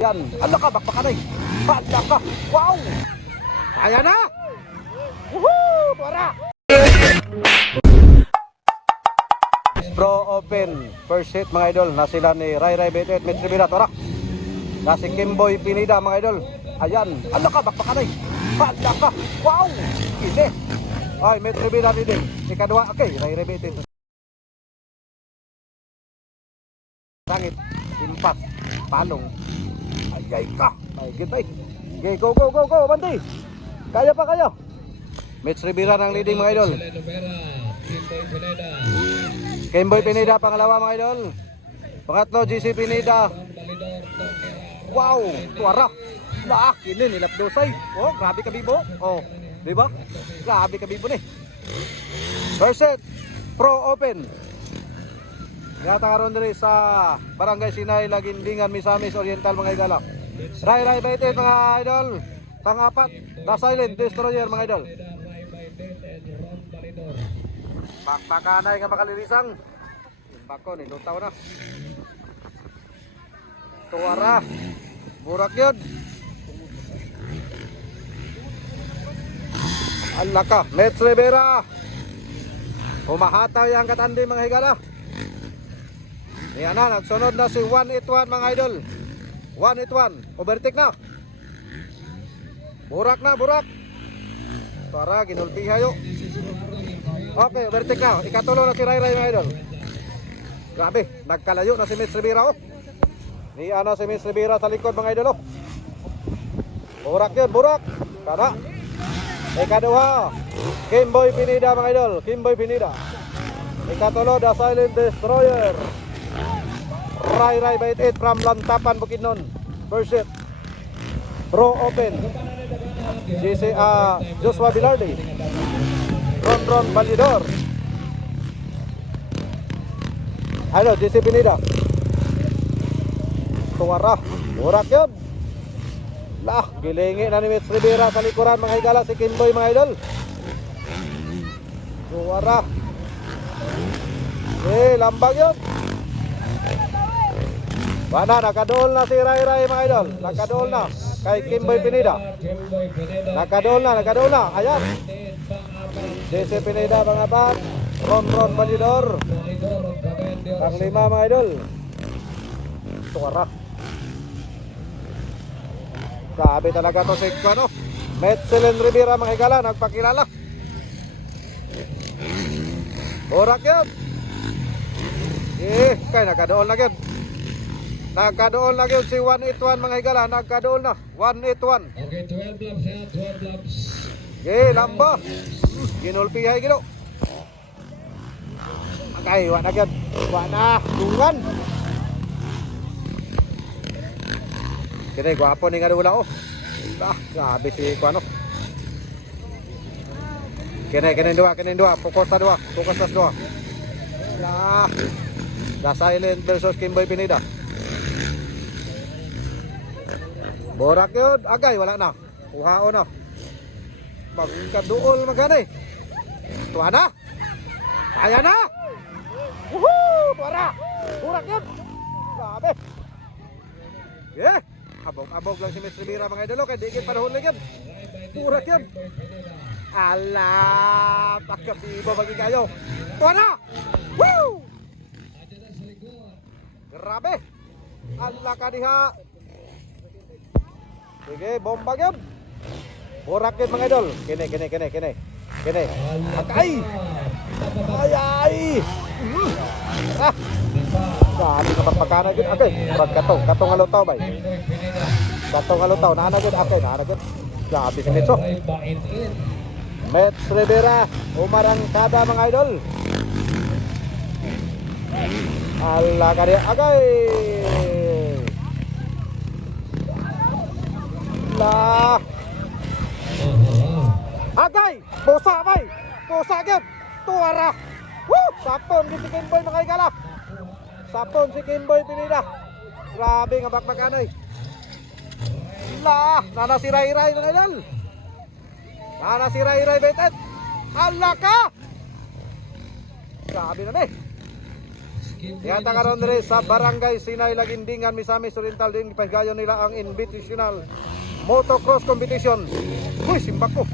Yan, ala ka, bakbakanay. Ala ka, wow! Kaya na! Woohoo! Tuwara! Pro Open, first hit mga idol. Na sila ni Ray Ray Betet, Metribira, tuwara. Na si Kimboy Pinida mga idol. Ayan, ala ka, bakbakanay. Ala ka, wow! Hindi. Ay, Metribira ni Ding. Ikadua, okay, Ray Ray Betet. Sangit, impas, palong. Ayay ka. Ay, gitay. Okay, go, go, go, go, Banti. Kaya pa kayo. Mitch Rivera ng leading mga idol. Kimboy Pineda pangalawa mga idol. Pangatlo, GC Pineda. Wow, tuwara. Laak, ini nilapdosay. Oh, grabe ka bibo. Oh, di ba? Grabe ka bibo ni. First set, Pro Open. Yata karon diri sa Barangay Sinay, Lagindingan, Misamis Oriental mga igala. Ray Ray Betet mga idol. Pang-apat, The Silent Destroyer mga idol. Pakpakanay nga makalirisang. Bako ni lutaw na. Tuwara. Burak yun. Allah ka, Mets Rivera. Humahataw yung katandi mga higala. Yan na, nagsunod na si 181 mga idol. 181, overtake na. Burak na, burak. Para, ginulpi hayo. Okay, overtake na. Ikatulo na si Ray Ray mga idol. Grabe, nagkalayo na si Mitch Rivera oh. Ni ano si Mitch Rivera sa likod mga idol oh. Burak yun, burak. Para. Ikaduha, Kimboy Pineda mga idol. Kimboy Pineda. Ikatulo, The Silent Destroyer. Ray Ray Betet from Lantapan, Bukidnon. First set, Pro Open. GC Joshua Bilardi. Ron Validor. Ano, GC Pineda. Tuwara. Burak yun. Lah, gilingi na ni Mitch Rivera sa likuran mga higala si Kimboy mga idol. Tuwara. Lambag yun. Wala, nakadool na si Ray Ray mga idol. Nakadool na kay Kimboy Pineda. Nakadool na. Ayan. JC Pineda pangapat. Ron Validor. Panglima mga idol. Tuwara. Grabe talaga to si ano. Metzelen Rivera mga higala. Nagpakilala. Burak yun. Kay nakadool na yun. Nagkadool na yun si 181 mga higala. Nagkadool na 181. Okay, 12 laps ya, 12 laps. Lamba. Ginulpihay gino. Okay, wala na yun. Wala na, dungan. Kini, gwapo ni nga wala oh. Grabe si Kuano. Kini dua. Fokus na dua. The Silent versus Kimboy Pineda. Borak yun. Agay, wala na. Uhao na. Magkaduol maghanay. Tuwa na. Kaya na. Woohoo! Tuwara. Borak yun. Grabe. Abog lang si Mitch Rivera mga idolo. Kaya digit panahon lang yun. Borak yun. Ala. Pagkabiba maging kayo. Tuwa na. Woo! Grabe. Ala ka diha. Sige, bomba yun. Burak yun mga idol. Kini. Akay. Ay. Sabi ka pagpagkana yun. Okay. Katong alutaw bay. Katong alutaw. Naana yun. Okay. Sabi si Mitso. Mitch Rivera. Umarangkada mga idol. Ala ka diha. Agay. Agay! Pusa bay! Pusa agad! Tuwara! Woo! Sapon si Kimboy mga higala! Sapon si Kimboy Pineda! Grabe nga bakbakanoy! Nana si Ray Ray ng idol! Nana si Ray Ray Betet! Ala ka! Grabe na Yata karon diri sa Barangay Sinay Lagindingan, Misamis Oriental din ipahigayon nila ang invitational motocross competition. Uy, simbak ko.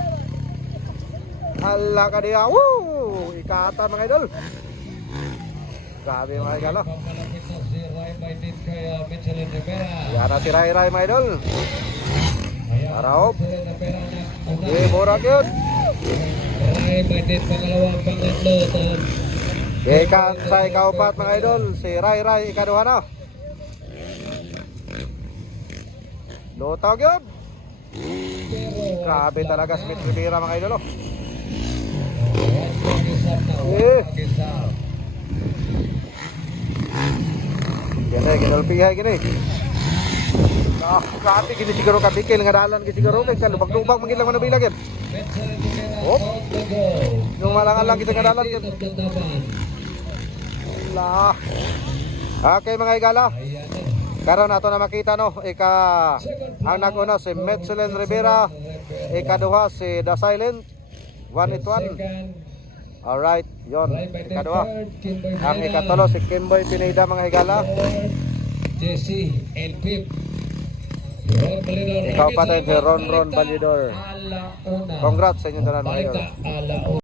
Hala ka diya. Woo! Ikata mga idol. Grabe mga idol. Papalapit na si Ray Maydin kay Michelin Rivera. Yan na si Ray Ray mga idol. Ayan, Araw. Michelin Rivera na una. Murag yun. Ray Maydin pangalawa, pangatlo. Ikan sa ikaupat mga idol. Si Ray Ray ikaduha na. Lutaw yun. Grabe talaga Smith Rivera mga idol. Eh. Gini, ginulpihay gini. Grabe gini siguro kabikil nga dalan gini siguro kay lubag-lubag mangilang manabilag yan. Oh. Yung malangan kita nga dalan yun. Lah. Okay mga igala. Karon ato na makita no ang naguna si Michelin Rivera, ikaduha si The Silent 181. Alright, yon ikaduha. Ang ikatulo si Kimboy Pineda mga higala. Jesse and Pip. Ikaw pa tayo si Ron Balidor. Congrats sa inyo tanan mga higala. Alauna.